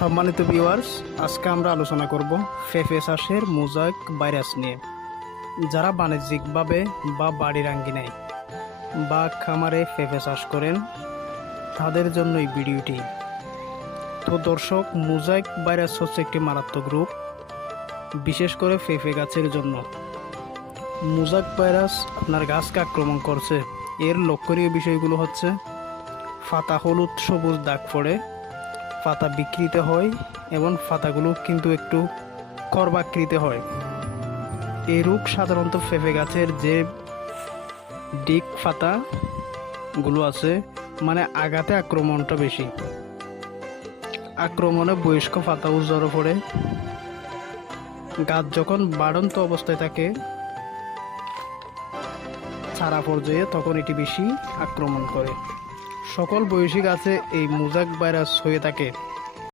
সম্মানিত ভিউয়ার্স, আজকে আমরা আলোচনা করব পেঁপে চাষের মোজাইক ভাইরাস নিয়ে। যারা বাণিজ্যিকভাবে বা বাড়ির আঙ্গিনায় বা খামারে পেঁপে চাষ করেন তাদের জন্য এই ভিডিওটি। তো দর্শক, মোজাইক ভাইরাস হচ্ছে একটি মারাত্মক রোগ, বিশেষ করে পেঁপে গাছের জন্য। মোজাইক ভাইরাস আপনার গাছকে আক্রমণ করছে। এর লক্ষণীয় বিষয়গুলো হচ্ছে পাতা হলুদ সবুজ দাগ পড়ে, পাতা বিকৃত হয় এবং পাতাগুলো কিন্তু একটু করবাকৃত হয়। এই রোগ সাধারণত পেঁপে গাছের যে ডিক পাতাগুলো আছে, মানে আগাতে আক্রমণটা বেশি। আক্রমণে বয়স্ক পাতাও জ্বরে পড়ে। গাছ যখন বাড়ন্ত অবস্থায় থাকে, চারা পর্যায়ে, তখন এটি বেশি আক্রমণ করে। সকল বয়সী গাছে এই মোজাইক ভাইরাস হয়ে থাকে।